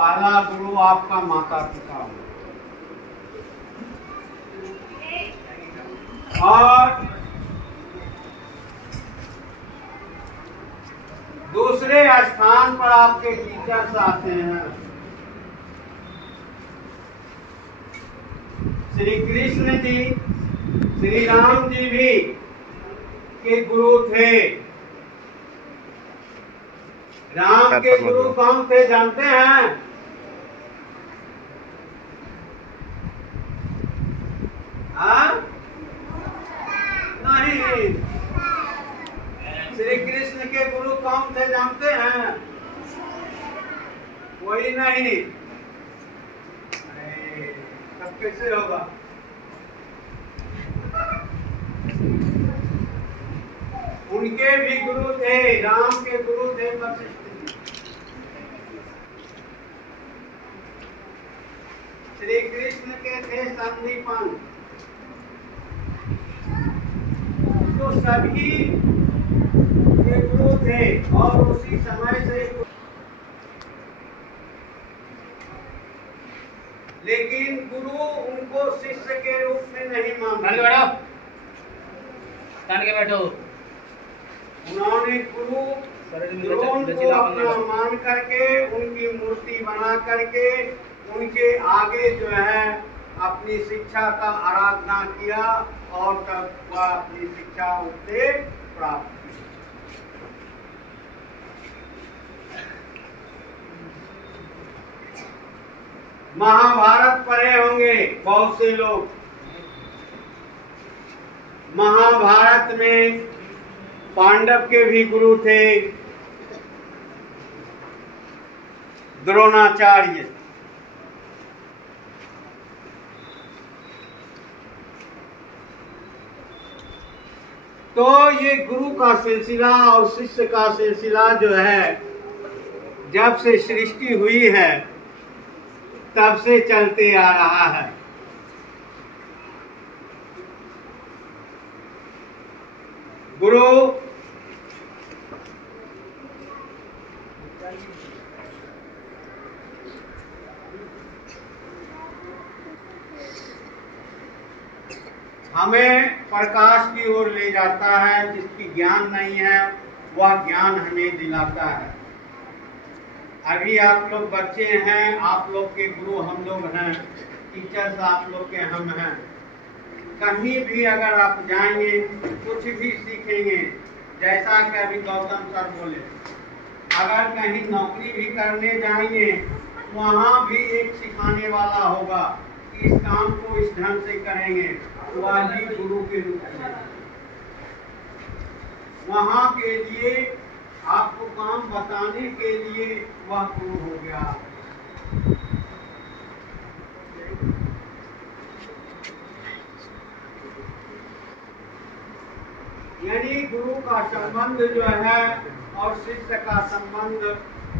पहला गुरु आपका माता पिता हो, और दूसरे स्थान पर आपके टीचर्स आते हैं। श्री कृष्ण जी, श्री राम जी भी के गुरु थे। राम के गुरु कौन थे जानते हैं? नहीं। श्री कृष्ण के गुरु कौन थे जानते हैं? कोई नहीं। तब कैसे होगा? उनके भी गुरु थे, राम के गुरु थे वशिष्ठ जी। श्री कृष्ण के थे संदीपन। तो सभी के गुरु थे और उसी समय से, लेकिन गुरु उनको शिष्य के रूप में नहीं मानते। बैठो। उन्होंने गुरु द्रोण को अपना मान करके, उनकी मूर्ति बना करके, उनके आगे जो है अपनी शिक्षा का आराधना किया और तब वह अपनी शिक्षा उससे प्राप्त की। महाभारत पढ़े होंगे बहुत से लोग। महाभारत में पांडव के भी गुरु थे द्रोणाचार्य। तो ये गुरु का सिलसिला और शिष्य का सिलसिला जो है, जब से सृष्टि हुई है तब से चलते आ रहा है। गुरु हमें प्रकाश की ओर ले जाता है। जिसकी ज्ञान नहीं है वह ज्ञान हमें दिलाता है। अभी आप लोग बच्चे हैं, आप लोग के गुरु हम लोग हैं, टीचर्स आप लोग के हम हैं। कहीं भी अगर आप जाएंगे कुछ भी सीखेंगे। जैसा कि अभी गौतम सर बोले, अगर कहीं नौकरी भी करने जाएंगे वहाँ भी एक सिखाने वाला होगा कि इस काम को इस ढंग से करेंगे। वह भी गुरु के रूप में वहाँ के लिए आपको काम बताने के लिए वह गुरु हो गया। यानी गुरु का संबंध जो है और शिष्य का संबंध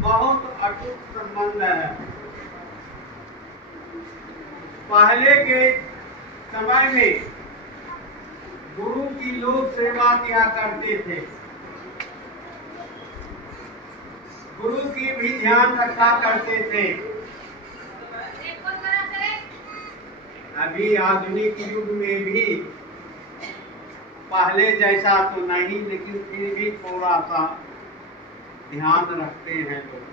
बहुत अटूट संबंध है। पहले के समय में गुरु की लोग सेवा किया करते थे, गुरु की भी ध्यान रखा करते थे। अभी आधुनिक युग में भी पहले जैसा तो नहीं, लेकिन फिर भी थोड़ा सा ध्यान रखते हैं लोग।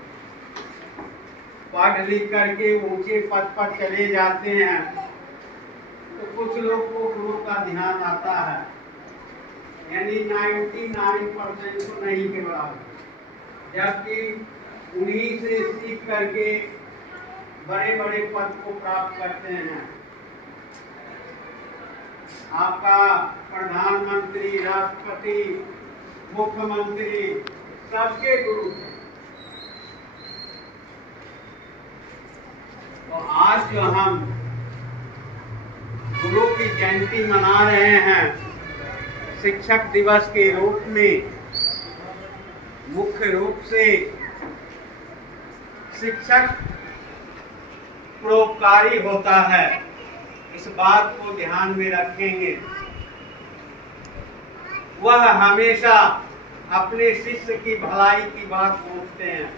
पढ़ लिख करके ऊंचे पद पर चले जाते हैं तो कुछ लोग को गुरु का ध्यान आता है, यानी 99% तो नहीं के बराबर। जबकि उन्हीं से सीख करके बड़े बड़े पद को प्राप्त करते हैं। आपका प्रधानमंत्री, राष्ट्रपति, मुख्यमंत्री सबके गुरु हैं। तो आज जो हम गुरु की जयंती मना रहे हैं शिक्षक दिवस के रूप में, मुख्य रूप से शिक्षक परोपकारी होता है, इस बात को ध्यान में रखेंगे। वह हमेशा अपने शिष्य की भलाई की बात सोचते हैं।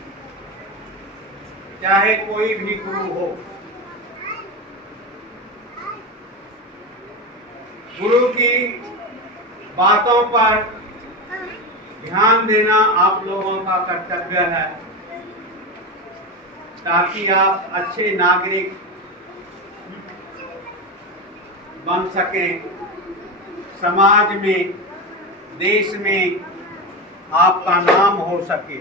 चाहे कोई भी गुरु हो। गुरु की बातों पर ध्यान देना आप लोगों का कर्तव्य है, ताकि आप अच्छे नागरिक बन सकें, समाज में, देश में आपका नाम हो सके।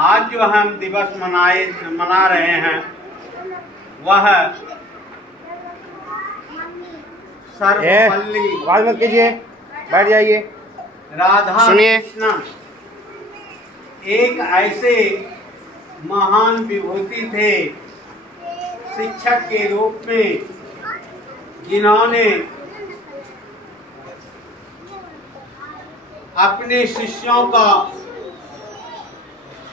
आज जो हम दिवस मना रहे हैं वह सर्वपल्ली, आवाज मत कीजिए, बैठ जाइए, राधा कृष्ण एक ऐसे महान विभूति थे शिक्षक के रूप में, जिन्होंने अपने शिष्यों का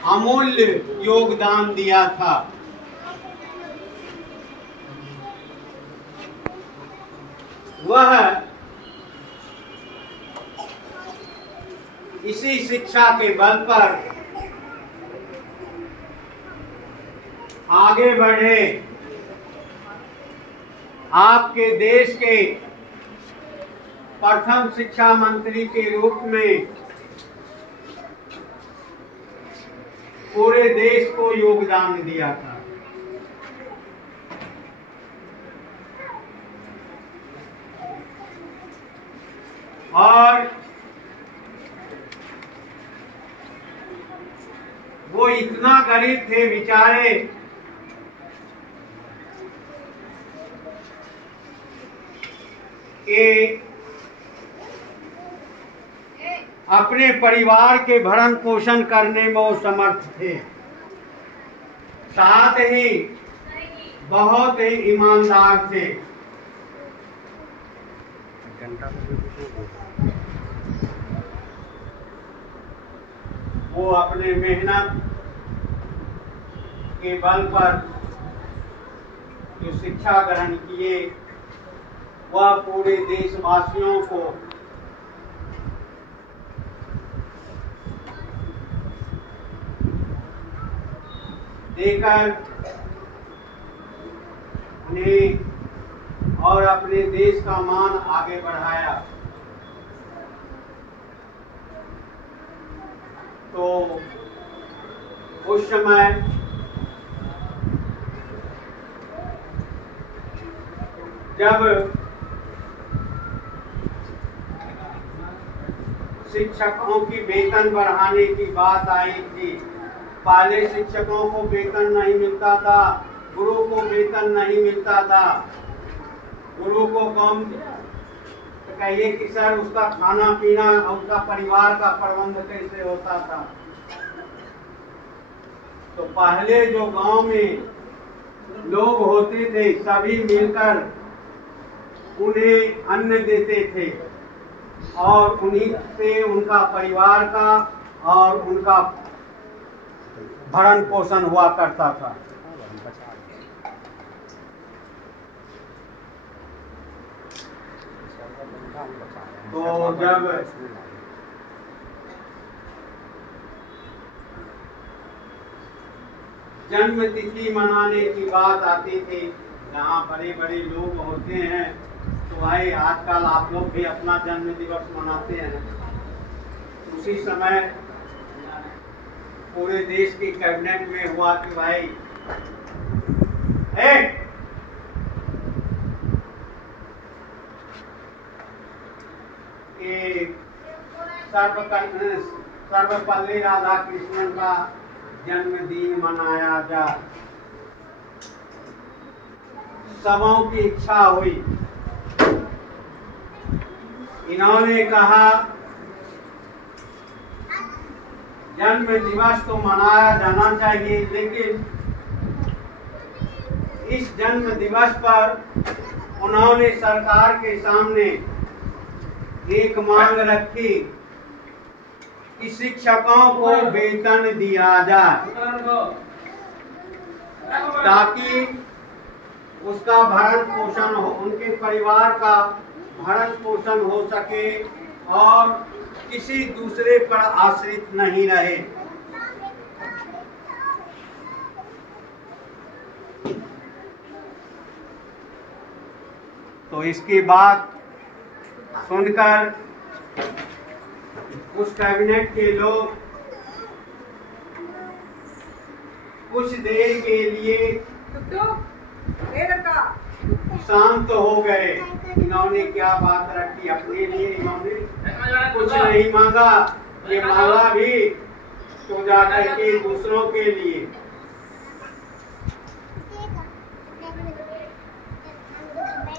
अमूल्य योगदान दिया था। वह इसी शिक्षा के बल पर आगे बढ़े, आपके देश के प्रथम शिक्षा मंत्री के रूप में पूरे देश को योगदान दिया था। और वो इतना गरीब थे बेचारे कि अपने परिवार के भरण पोषण करने में वो समर्थ थे, साथ ही बहुत ही ईमानदार थे। वो अपने मेहनत के बल पर जो शिक्षा ग्रहण किए, वह पूरे देशवासियों को देकर उन्हें और अपने देश का मान आगे बढ़ाया। तो उस समय जब शिक्षकों की वेतन बढ़ाने की बात आई थी, पहले शिक्षकों को वेतन नहीं मिलता था, गुरु को वेतन नहीं मिलता था। गुरु को कम कहिए कि सर उसका खाना पीना और उसका परिवार का प्रबंध कैसे होता था। तो पहले जो गांव में लोग होते थे सभी मिलकर उन्हें अन्न देते थे और उन्हीं से उनका परिवार का और उनका भरण पोषण हुआ करता था। तो जब जन्म तिथि मनाने की बात आती थी, जहाँ बड़े बड़े लोग होते हैं, तो भाई आजकल आप लोग भी अपना जन्म दिवस मनाते हैं। उसी समय पूरे देश की कैबिनेट में हुआ कि भाई सर्वपल्ली राधा कृष्णन का जन्मदिन मनाया जाए। सबों की इच्छा हुई। इन्होंने कहा जन्म दिवस तो मनाया जाना चाहिए, लेकिन इस जन्म दिवस पर उन्होंने सरकार के सामने एक मांग रखी कि शिक्षकों को वेतन दिया जाए, ताकि उसका भरण पोषण हो, उनके परिवार का भरण पोषण हो सके और किसी दूसरे पर आश्रित नहीं रहे। तो इसकी बात सुनकर उस कैबिनेट के लोग कुछ देर के लिए शांत हो गए। इन्होंने क्या बात रखी अपने लिए, इन्होंने कुछ नहीं मांगा, ये मांगा भी तो जाकर के दूसरों के लिए।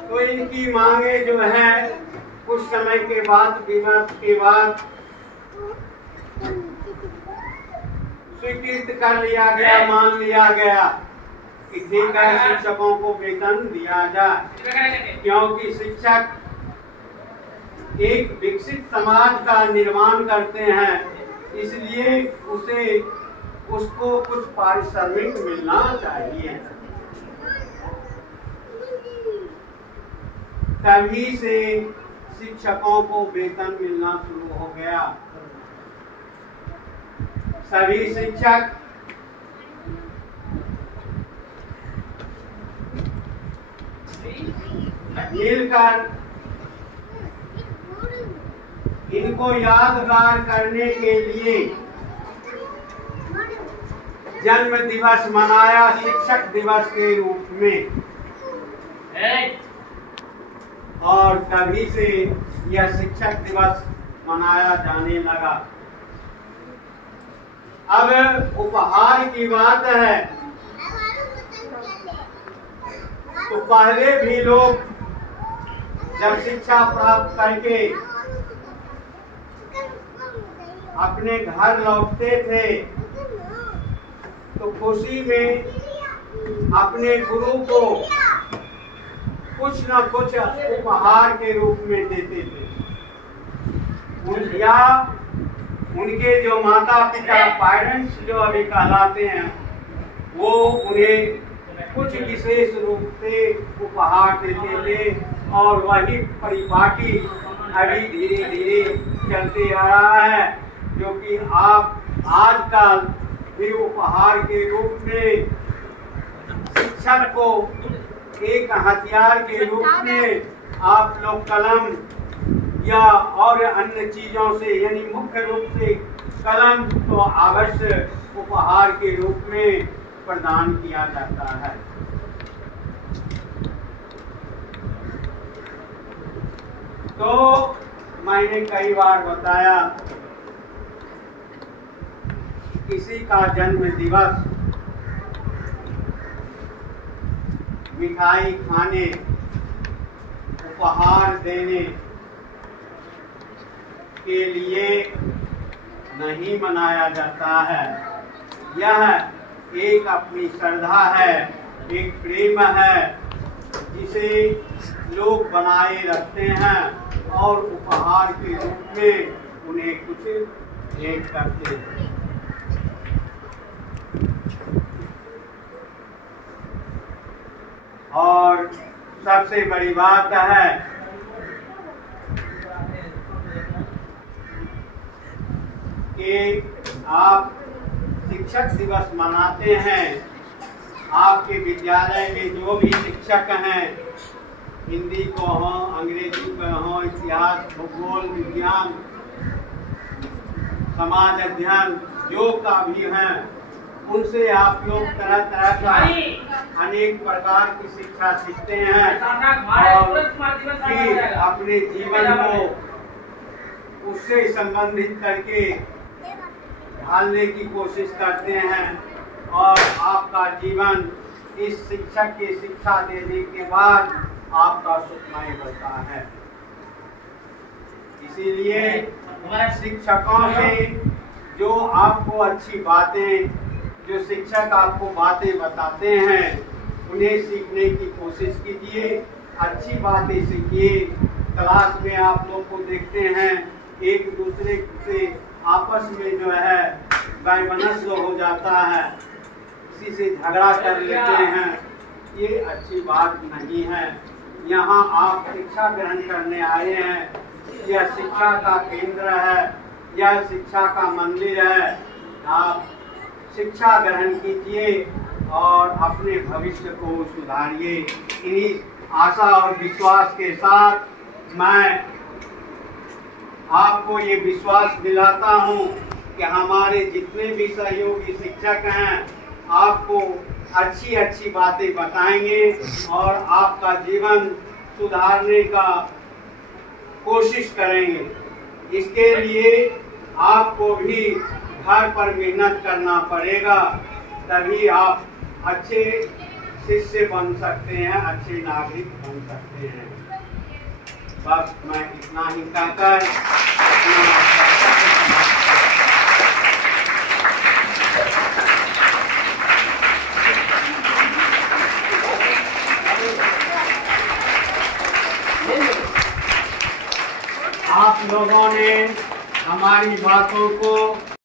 तो इनकी मांगे जो है कुछ समय के बाद, विमर्श के बाद स्वीकृत कर लिया गया, मान लिया गया कि ठीक है, शिक्षकों को वेतन दिया जाए, क्योंकि शिक्षक एक विकसित समाज का निर्माण करते हैं, इसलिए उसको कुछ पारिश्रमिक मिलना चाहिए। तभी से शिक्षकों को वेतन मिलना शुरू हो गया। सभी शिक्षक मिलकर इनको यादगार करने के लिए जन्म दिवस मनाया, शिक्षक दिवस के रूप में। और तभी से यह शिक्षक दिवस मनाया जाने लगा। अब उपहार की बात है, तो पहले भी लोग जब शिक्षा प्राप्त करके अपने घर लौटते थे तो खुशी में अपने गुरु को कुछ न कुछ उपहार के रूप में देते थे, या उनके जो माता पिता, पेरेंट्स जो अभी कहलाते हैं, वो उन्हें कुछ विशेष रूप से उपहार देते थे। और वही परिपाटी अभी धीरे धीरे चलते आ रहा है, जो कि आप आजकल भी उपहार के रूप में शिक्षक को एक हथियार के रूप में आप लोग कलम या और अन्य चीजों से, यानी मुख्य रूप से कलम तो अवश्य उपहार के रूप में प्रदान किया जाता है। तो मैंने कई बार बताया, किसी का जन्म दिवस मिठाई खाने, उपहार देने के लिए नहीं मनाया जाता है। यह एक अपनी श्रद्धा है, एक प्रेम है, जिसे लोग बनाए रखते हैं और उपहार के रूप में उन्हें कुछ भेंट करते हैं। और सबसे बड़ी बात है कि आप शिक्षक दिवस मनाते हैं, आपके विद्यालय में जो भी शिक्षक हैं, हिंदी को हो, अंग्रेजी को हो, इतिहास, भूगोल, विज्ञान, समाज अध्ययन, जो का भी हैं, उनसे आप लोग तरह तरह का अनेक प्रकार की शिक्षा सीखते हैं और फिर अपने जीवन को उससे संबंधित करके ढालने की कोशिश करते हैं और आपका जीवन इस शिक्षक की शिक्षा देने के बाद आपका सुखमय होता है। इसीलिए शिक्षकों से जो आपको अच्छी बातें, जो शिक्षक आपको बातें बताते हैं, उन्हें सीखने की कोशिश कीजिए, अच्छी बातें सीखिए। क्लास में आप लोग को देखते हैं एक दूसरे से आपस में जो है वैमनस्य हो जाता है, किसी से झगड़ा कर लेते हैं, ये अच्छी बात नहीं है। यहाँ आप शिक्षा ग्रहण करने आए हैं, यह शिक्षा का केंद्र है, यह शिक्षा का मंदिर है। आप शिक्षा ग्रहण कीजिए और अपने भविष्य को सुधारिए। इन्हीं आशा और विश्वास के साथ मैं आपको ये विश्वास दिलाता हूँ कि हमारे जितने भी सहयोगी शिक्षक हैं आपको अच्छी अच्छी बातें बताएंगे और आपका जीवन सुधारने का कोशिश करेंगे। इसके लिए आपको भी घर पर मेहनत करना पड़ेगा, तभी आप अच्छे शिष्य बन सकते हैं, अच्छे नागरिक बन सकते हैं। बस मैं इतना ही कहकर आप लोगों ने हमारी बातों को